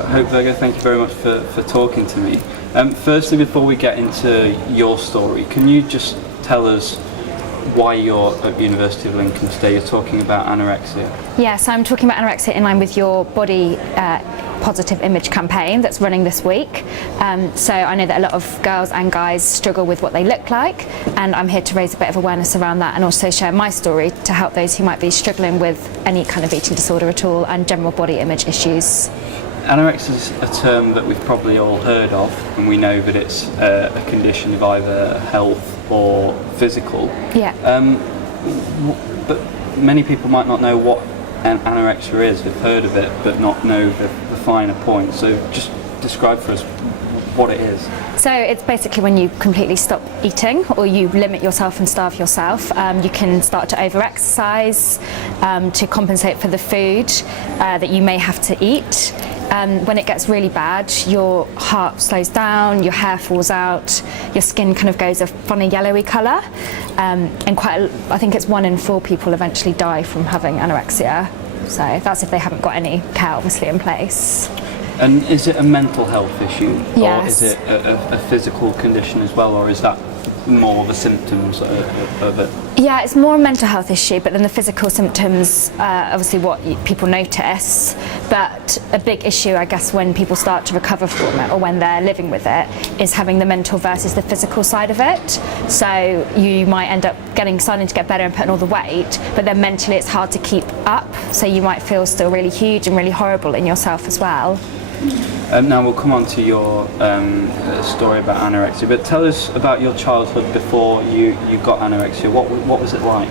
Hope Virgo, thank you very much for talking to me. Firstly, before we get into your story, can you just tell us why you're at the University of Lincoln today? You're talking about anorexia. Yeah, so I'm talking about anorexia in line with your body positive image campaign that's running this week. So I know that a lot of girls and guys struggle with what they look like, and I'm here to raise a bit of awareness around that and also share my story to help those who might be struggling with any kind of eating disorder at all and general body image issues. Anorexia is a term that we've probably all heard of, and we know that it's a condition of either health or physical. Yeah. But many people might not know what an anorexia is. They've heard of it, but not know the finer points. So just describe for us what it is. So it's basically when you completely stop eating, or you limit yourself and starve yourself. You can start to over-exercise to compensate for the food that you may have to eat. When it gets really bad, your heart slows down, your hair falls out, your skin kind of goes a funny yellowy colour, and I think it's 1 in 4 people eventually die from having anorexia. So that's if they haven't got any care obviously in place. And is it a mental health issue? Yes. Or is it a physical condition as well, or is that more the symptoms of it? Yeah, it's more a mental health issue, but then the physical symptoms, obviously what people notice, but a big issue I guess when people start to recover from it or when they're living with it is having the mental versus the physical side of it. So you might end up starting to get better and putting all the weight, but then mentally it's hard to keep up, so you might feel still really huge and really horrible in yourself as well. Now we'll come on to your story about anorexia, but tell us about your childhood before you got anorexia. What was it like?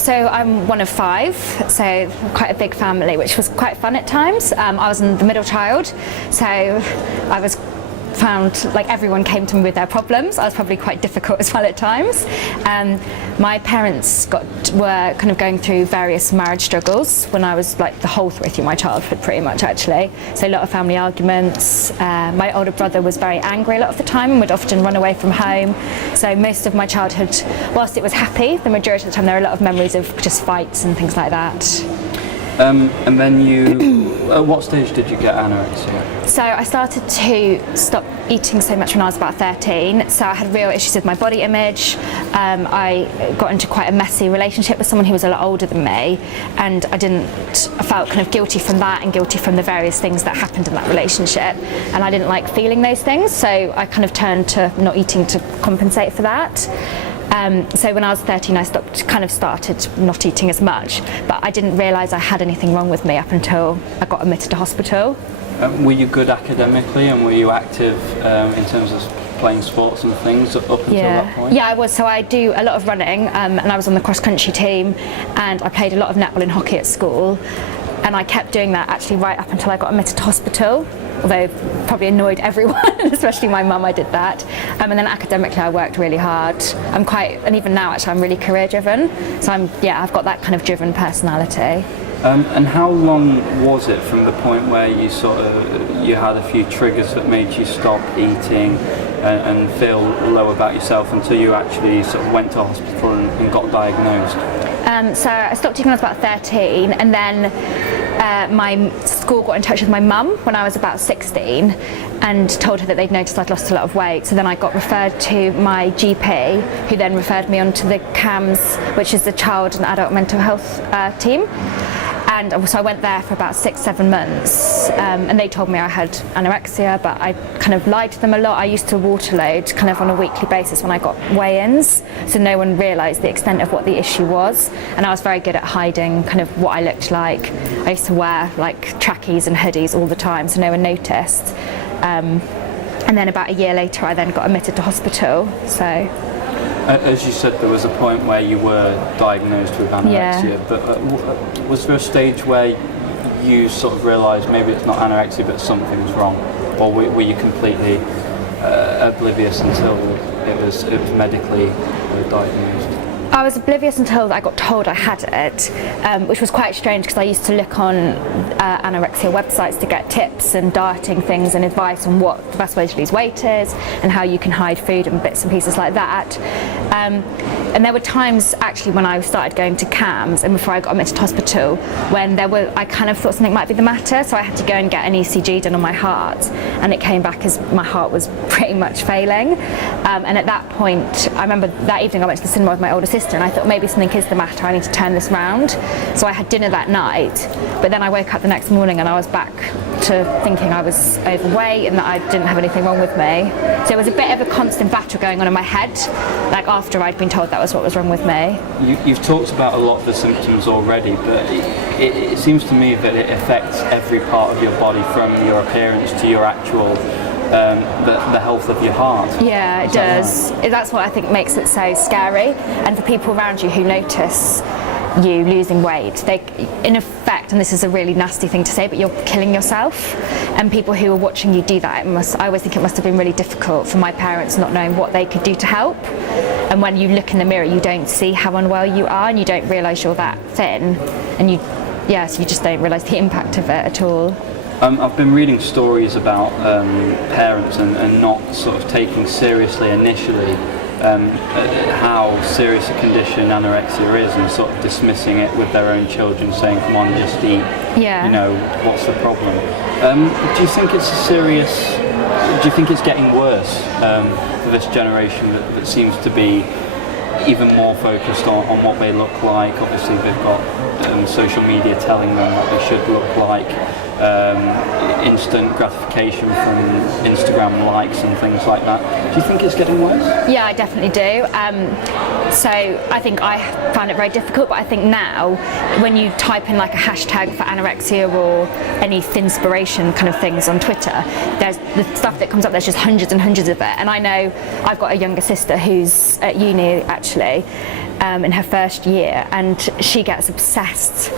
So I'm one of 5, so quite a big family, which was quite fun at times. I was the middle child, so I was found like everyone came to me with their problems. I was probably quite difficult as well at times. My parents were kind of going through various marriage struggles when I was like the whole way through my childhood pretty much actually. So a lot of family arguments. My older brother was very angry a lot of the time and would often run away from home. So most of my childhood, whilst it was happy, the majority of the time there are a lot of memories of just fights and things like that. And then at what stage did you get anorexia? So I started to stop eating so much when I was about 13. So I had real issues with my body image. I got into quite a messy relationship with someone who was a lot older than me, and I felt kind of guilty from that and guilty from the various things that happened in that relationship, and I didn't like feeling those things, so I kind of turned to not eating to compensate for that. So when I was 13 I started not eating as much, but I didn't realise I had anything wrong with me up until I got admitted to hospital. Were you good academically, and were you active in terms of playing sports and things up until that point? Yeah, I was. So I do a lot of running, and I was on the cross-country team, and I played a lot of netball and hockey at school, and I kept doing that actually right up until I got admitted to hospital. Although probably annoyed everyone, especially my mum, I did that. And then academically I worked really hard. And even now actually I'm really career driven. So I've got that kind of driven personality. And how long was it from the point where you had a few triggers that made you stop eating and feel low about yourself until you actually sort of went to hospital and got diagnosed? So I stopped eating when I was about 13, and then my school got in touch with my mum when I was about 16 and told her that they'd noticed I'd lost a lot of weight. So then I got referred to my GP, who then referred me onto the CAMS, which is the Child and Adult Mental Health team. And so I went there for about 6-7 months, and they told me I had anorexia, but I kind of lied to them a lot. I used to water load kind of on a weekly basis when I got weigh-ins, so no one realised the extent of what the issue was, and I was very good at hiding kind of what I looked like. I used to wear like trackies and hoodies all the time, so no one noticed. And then about a year later I then got admitted to hospital. So as you said, there was a point where you were diagnosed with anorexia, but was there a stage where you sort of realised maybe it's not anorexia but something's wrong, or were you completely oblivious until it was medically diagnosed? I was oblivious until I got told I had it, which was quite strange because I used to look on anorexia websites to get tips and dieting things and advice on what the best way to lose weight is and how you can hide food and bits and pieces like that. And there were times actually when I started going to CAMS and before I got admitted to hospital when I kind of thought something might be the matter, so I had to go and get an ECG done on my heart, and it came back as my heart was pretty much failing. And at that point, I remember that evening I went to the cinema with my older sister and I thought maybe something is the matter, I need to turn this round. So I had dinner that night, but then I woke up the next morning and I was back to thinking I was overweight and that I didn't have anything wrong with me. So it was a bit of a constant battle going on in my head, like after I'd been told that was what was wrong with me. You've talked about a lot of the symptoms already, but it seems to me that it affects every part of your body, from your appearance to your actual the health of your heart. Yeah, it does. That's what I think makes it so scary. And for people around you who notice you losing weight, they, in effect, and this is a really nasty thing to say, but you're killing yourself. And people who are watching you do that, I always think it must have been really difficult for my parents not knowing what they could do to help. And when you look in the mirror, you don't see how unwell you are, and you don't realise you're that thin, and so you just don't realise the impact of it at all. I've been reading stories about parents and not sort of taking seriously initially how serious a condition anorexia is, and sort of dismissing it with their own children, saying, "Come on, just eat." Yeah. You know, what's the problem? Do you think it's Do you think it's getting worse for this generation that seems to be even more focused on what they look like? Obviously, they've got social media telling them what they should look like. Instant gratification from Instagram likes and things like that. Do you think it's getting worse? Yeah, I definitely do. So I think I found it very difficult, but I think now when you type in like a hashtag for anorexia or any thinspiration kind of things on Twitter, there's the stuff that comes up, there's just hundreds and hundreds of it. And I know I've got a younger sister who's at uni actually, in her first year, and she gets obsessed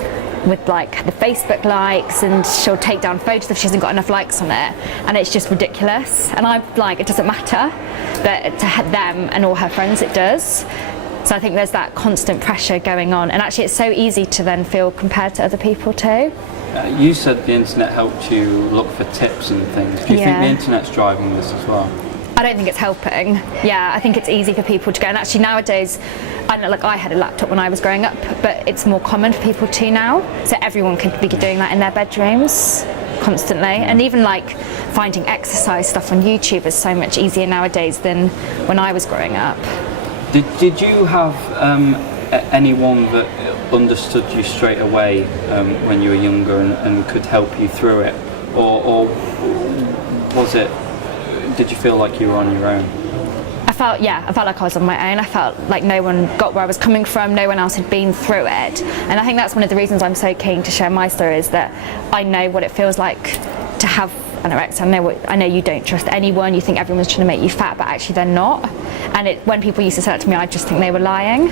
with like the Facebook likes, and she'll take down photos if she hasn't got enough likes on it, and it's just ridiculous. And I'm like, it doesn't matter, but to them and all her friends it does. So I think there's that constant pressure going on, and actually it's so easy to then feel compared to other people too. You said the internet helped you look for tips and things. Do you think the internet's driving this as well? I don't think it's helping. Yeah, I think it's easy for people to go, and actually nowadays, I know, like I had a laptop when I was growing up, but it's more common for people to now. So everyone could be doing that in their bedrooms constantly, and even like finding exercise stuff on YouTube is so much easier nowadays than when I was growing up. Did you have anyone that understood you straight away when you were younger and could help you through it, or was it? Did you feel like you were on your own? I felt like I was on my own. I felt like no one got where I was coming from, no one else had been through it. And I think that's one of the reasons I'm so keen to share my story, is that I know what it feels like to have anorexia. I know you don't trust anyone, you think everyone's trying to make you fat, but actually they're not. And when people used to say that to me, I just think they were lying.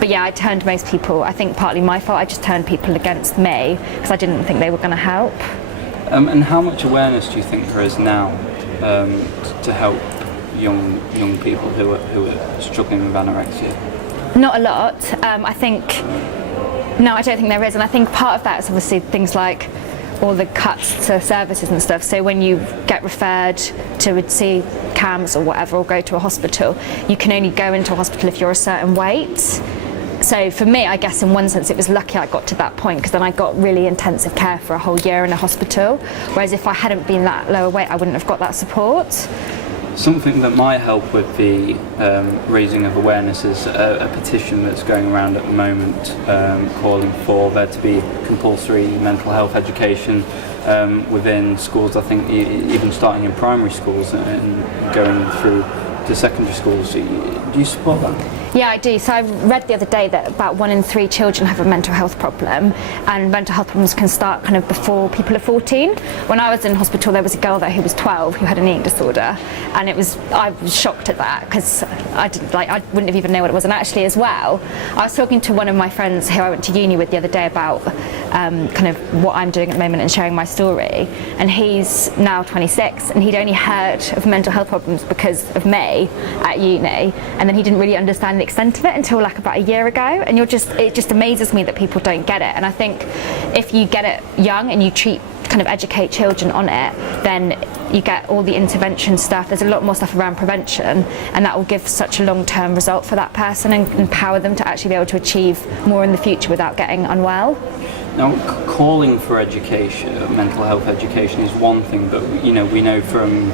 But yeah, I turned most people, I think partly my fault, I just turned people against me because I didn't think they were going to help. And how much awareness do you think there is now to help young people who are struggling with anorexia? Not a lot. I don't think there is, and I think part of that is obviously things like all the cuts to services and stuff. So when you get referred to see CAMS or whatever, or go to a hospital, you can only go into a hospital if you're a certain weight. So for me, I guess in one sense it was lucky I got to that point, because then I got really intensive care for a whole year in a hospital, whereas if I hadn't been that lower weight I wouldn't have got that support. Something that might help with the raising of awareness is a petition that's going around at the moment, calling for there to be compulsory mental health education within schools. I think even starting in primary schools and going through to secondary schools. Do you support that? Yeah, I do. So I read the other day that about 1 in 3 children have a mental health problem, and mental health problems can start kind of before people are 14. When I was in hospital, there was a girl there who was 12 who had an eating disorder, and I was shocked at that, because I wouldn't have even known what it was. And actually as well, I was talking to one of my friends who I went to uni with the other day about kind of what I'm doing at the moment and sharing my story, and he's now 26, and he'd only heard of mental health problems because of me at uni, and then he didn't really understand the extent of it until like about a year ago. And it just amazes me that people don't get it. And I think if you get it young and you treat kind of educate children on it, then you get all the intervention stuff. There's a lot more stuff around prevention, and that will give such a long-term result for that person and empower them to actually be able to achieve more in the future without getting unwell. Now, calling for education, mental health education, is one thing, but we know from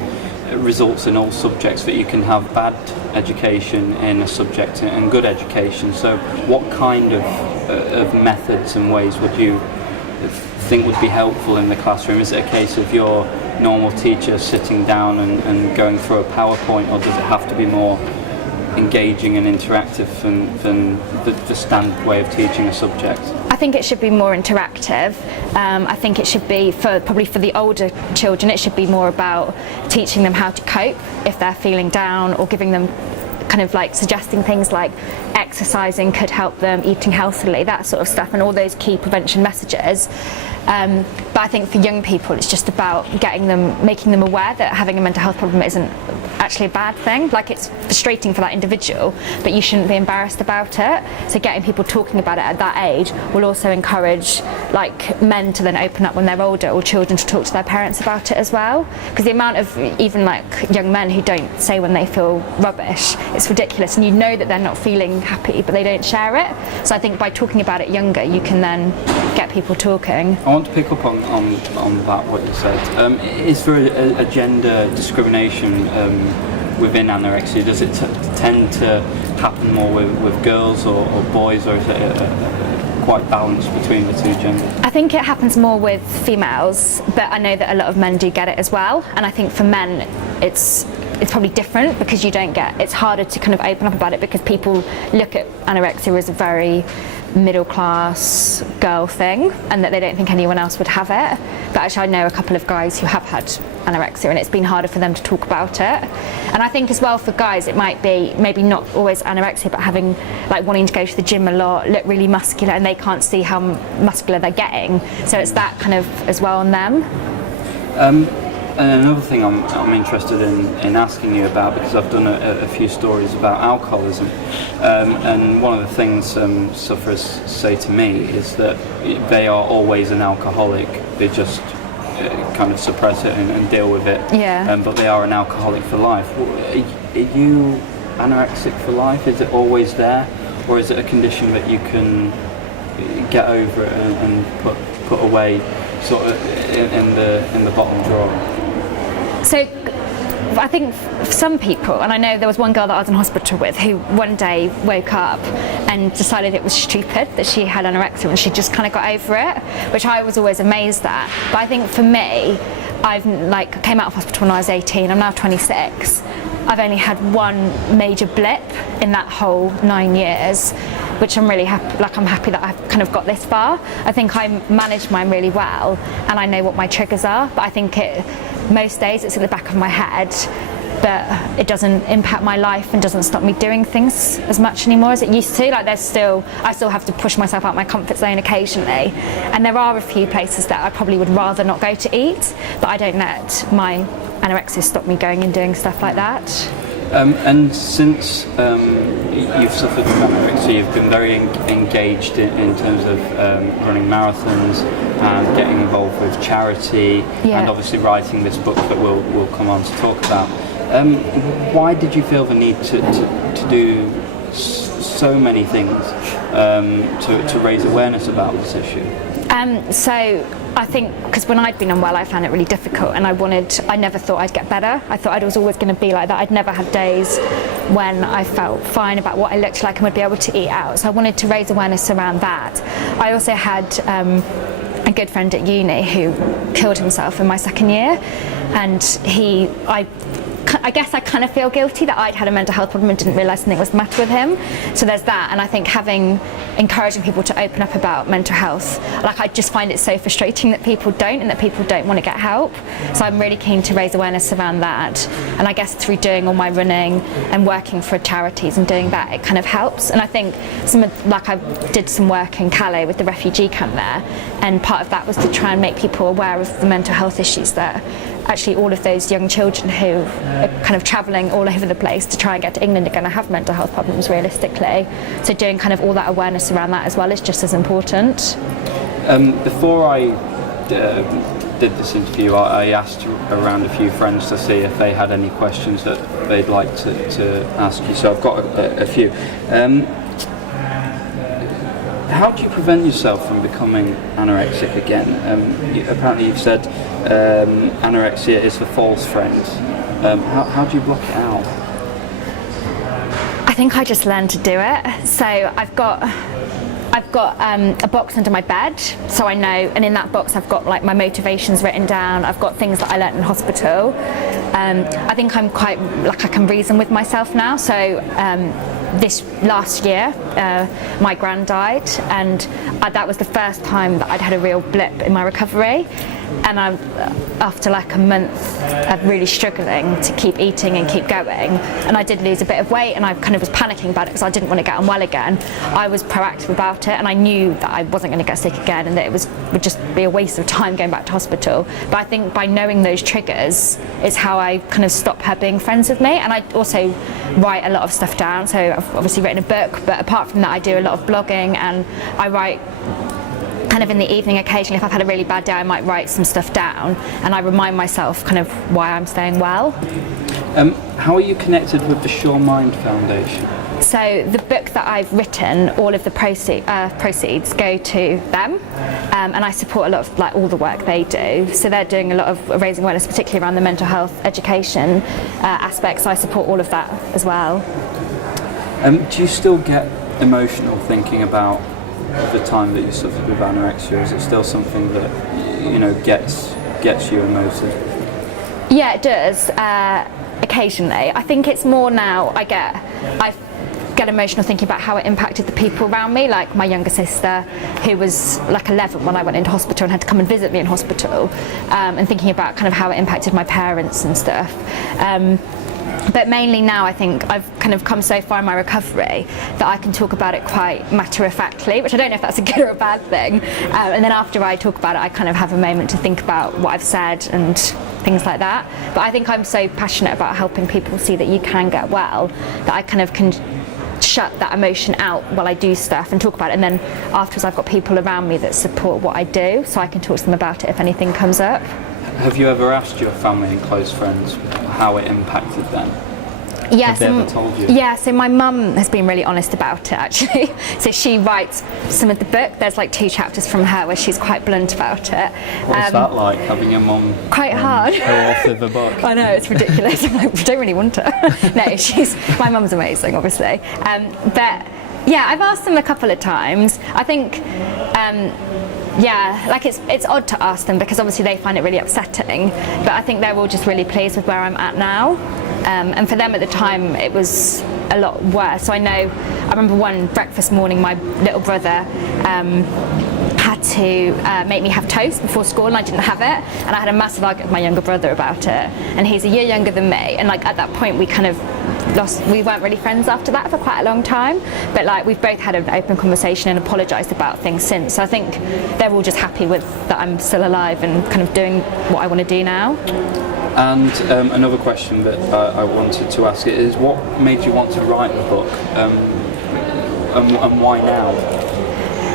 results in all subjects that you can have bad education in a subject and good education. So what kind of methods and ways would you think would be helpful in the classroom? Is it a case of your normal teacher sitting down and going through a PowerPoint, or does it have to be more engaging and interactive than the standard way of teaching a subject? I think it should be more interactive. I think it should be, probably for the older children, it should be more about teaching them how to cope if they're feeling down, or giving them kind of like suggesting things like exercising could help them, eating healthily, that sort of stuff, and all those key prevention messages. But I think for young people, it's just about making them aware that having a mental health problem isn't actually a bad thing. Like, it's frustrating for that individual, but you shouldn't be embarrassed about it. So getting people talking about it at that age will also encourage like men to then open up when they're older, or children to talk to their parents about it as well. Because the amount of even like young men who don't say when they feel rubbish, it's ridiculous, and you know that they're not feeling happy, but they don't share it. So I think by talking about it younger, you can then get people talking. I want to pick up on that, what you said. Is there a gender discrimination within anorexia? Does it tend to happen more with girls or boys, or is it quite balanced between the two genders? I think it happens more with females, but I know that a lot of men do get it as well. And I think for men, it's probably different, because it's harder to kind of open up about it, because people look at anorexia as a very middle class girl thing, and that they don't think anyone else would have it. But actually I know a couple of guys who have had anorexia, and it's been harder for them to talk about it. And I think as well for guys, it might be maybe not always anorexia, but having like wanting to go to the gym a lot, look really muscular, and they can't see how muscular they're getting, so it's that kind of as well on them. And another thing I'm interested in asking you about, because I've done a few stories about alcoholism, and one of the things sufferers say to me is that they are always an alcoholic. They just kind of suppress it and deal with it. Yeah. But they are an alcoholic for life. Are you anorexic for life? Is it always there, or is it a condition that you can get over and put away, sort of in the bottom drawer? So I think for some people, and I know there was one girl that I was in hospital with who one day woke up and decided it was stupid that she had anorexia, and she just kind of got over it, which I was always amazed at. But I think for me, I came out of hospital when I was 18, I'm now 26. I've only had one major blip in that whole 9 years, which I'm really happy, I'm happy that I've kind of got this far. I think I manage mine really well, and I know what my triggers are, but I think most days it's at the back of my head, but it doesn't impact my life and doesn't stop me doing things as much anymore as it used to. Like I still have to push myself out my comfort zone occasionally, and there are a few places that I probably would rather not go to eat, but I don't let my anorexia stop me going and doing stuff like that. And since you've suffered from anorexia, you've been very engaged in terms of running marathons and getting involved with charity, and obviously writing this book that we'll come on to talk about. Why did you feel the need to do so many things to raise awareness about this issue? So I think because when I'd been unwell, I found it really difficult, and I never thought I'd get better. I thought I was always going to be like that. I'd never had days when I felt fine about what I looked like and would be able to eat out. So I wanted to raise awareness around that. I also had a good friend at uni who killed himself in my second year, and I guess I kind of feel guilty that I'd had a mental health problem and didn't realise something was the matter with him. So there's that, and I think encouraging people to open up about mental health, I just find it so frustrating that people don't, and that people don't want to get help. So I'm really keen to raise awareness around that, and I guess through doing all my running and working for charities and doing that, it kind of helps. And I think I did some work in Calais with the refugee camp there, and part of that was to try and make people aware of the mental health issues that actually all of those young children who are kind of travelling all over the place to try and get to England are going to have mental health problems realistically. So doing kind of all that awareness around that as well is just as important. Before I did this interview, I asked around a few friends to see if they had any questions that they'd like to ask you. So I've got a few. How do you prevent yourself from becoming anorexic again? Apparently you've said anorexia is for false friends. How do you block it out? I think I just learned to do it. So I've got a box under my bed, so I know, and in that box I've got like my motivations written down. I've got things that I learnt in hospital. I think I'm quite like I can reason with myself now. So this last year, my gran died, and that was the first time that I'd had a real blip in my recovery. And after like a month of really struggling to keep eating and keep going, and I did lose a bit of weight, and I kind of was panicking about it because I didn't want to get unwell again. I was proactive about it, and I knew that I wasn't going to get sick again, and that it would just be a waste of time going back to hospital. But I think by knowing those triggers is how I kind of stopped her being friends with me. And I also write a lot of stuff down, so I've obviously written a book, but apart from that I do a lot of blogging, and I write kind of in the evening occasionally. If I've had a really bad day, I might write some stuff down, and I remind myself kind of why I'm staying well. How are you connected with the Sure Mind Foundation? So the book that I've written, all of the proceeds go to them, and I support a lot of like all the work they do. So they're doing a lot of raising awareness, particularly around the mental health education aspects. So I support all of that as well. Do you still get emotional thinking about the time that you suffered with anorexia? Is it still something that gets you emotive? Yeah, it does. Occasionally, I think it's more now. I get emotional thinking about how it impacted the people around me, like my younger sister, who was like 11 when I went into hospital and had to come and visit me in hospital, and thinking about kind of how it impacted my parents and stuff. But mainly now I think I've kind of come so far in my recovery that I can talk about it quite matter-of-factly, which I don't know if that's a good or a bad thing. And then after I talk about it, I kind of have a moment to think about what I've said and things like that. But I think I'm so passionate about helping people see that you can get well that I kind of can shut that emotion out while I do stuff and talk about it, and then afterwards I've got people around me that support what I do, so I can talk to them about it if anything comes up. Have you ever asked your family and close friends how it impacted them? Yeah, Have they ever told you? Yeah, so my mum has been really honest about it actually. So she writes some of the book. There's like 2 chapters from her where she's quite blunt about it. What's that like, having your mum quite hard co-author the book? I know, it's ridiculous. I'm like, I don't really want her. No, my mum's amazing, obviously. But yeah, I've asked them a couple of times. I think yeah, like it's odd to ask them because obviously they find it really upsetting, but I think they're all just really pleased with where I'm at now. And for them at the time it was a lot worse. So I remember one breakfast morning my little brother had to make me have toast before school, and I didn't have it, and I had a massive argument with my younger brother about it, and he's a year younger than me, and like at that point we weren't really friends after that for quite a long time, but like we've both had an open conversation and apologised about things since. So I think they're all just happy with that I'm still alive and kind of doing what I want to do now. And another question that I wanted to ask is, what made you want to write the book, and why now?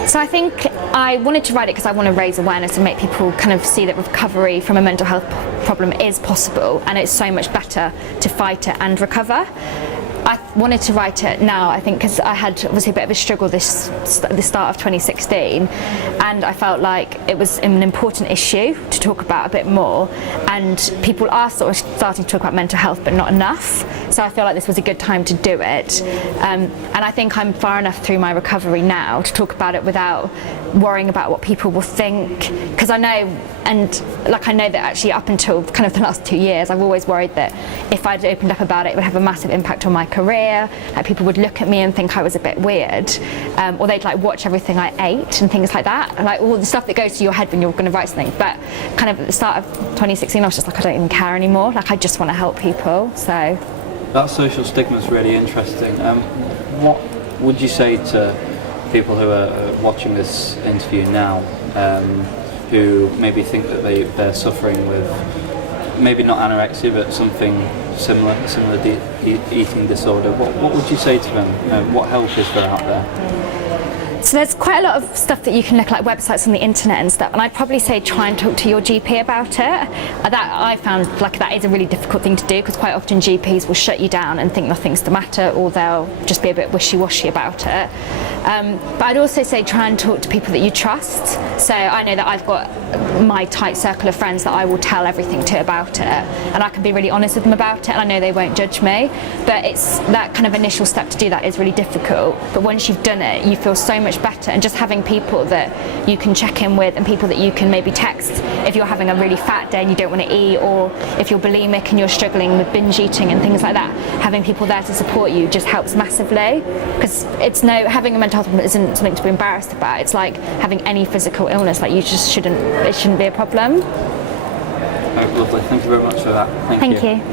So I think I wanted to write it because I want to raise awareness and make people kind of see that recovery from a mental health problem is possible, and it's so much better to fight it and recover. I wanted to write it now, I think, because I had obviously a bit of a struggle the start of 2016, and I felt like it was an important issue to talk about a bit more, and people are sort of starting to talk about mental health but not enough, so I feel like this was a good time to do it. And I think I'm far enough through my recovery now to talk about it without worrying about what people will think, because I know that actually up until kind of the last 2 years I've always worried that if I'd opened up about it, it would have a massive impact on my career, like people would look at me and think I was a bit weird, or they'd like watch everything I ate and things like that, like all the stuff that goes to your head when you're going to write something. But kind of at the start of 2016 I was just like, I don't even care anymore, like I just want to help people. So that social stigma is really interesting. What would you say to people who are watching this interview now, who maybe think that they're suffering with maybe not anorexia but something similar eating disorder? What would you say to them? What help is there out there? So there's quite a lot of stuff that you can look at, like websites on the internet and stuff, and I'd probably say try and talk to your GP about it. That I found like that is a really difficult thing to do, because quite often GPs will shut you down and think nothing's the matter, or they'll just be a bit wishy-washy about it. But I'd also say try and talk to people that you trust. So I know that I've got my tight circle of friends that I will tell everything to about it, and I can be really honest with them about it, and I know they won't judge me. But it's that kind of initial step to do that is really difficult. But once you've done it, you feel so much better, and just having people that you can check in with, and people that you can maybe text if you're having a really fat day and you don't want to eat, or if you're bulimic and you're struggling with binge eating and things like that, having people there to support you just helps massively. Because having a mental health problem isn't something to be embarrassed about. It's like having any physical illness. Like, it shouldn't be a problem. Oh, lovely. Thank you very much for that. Thank you.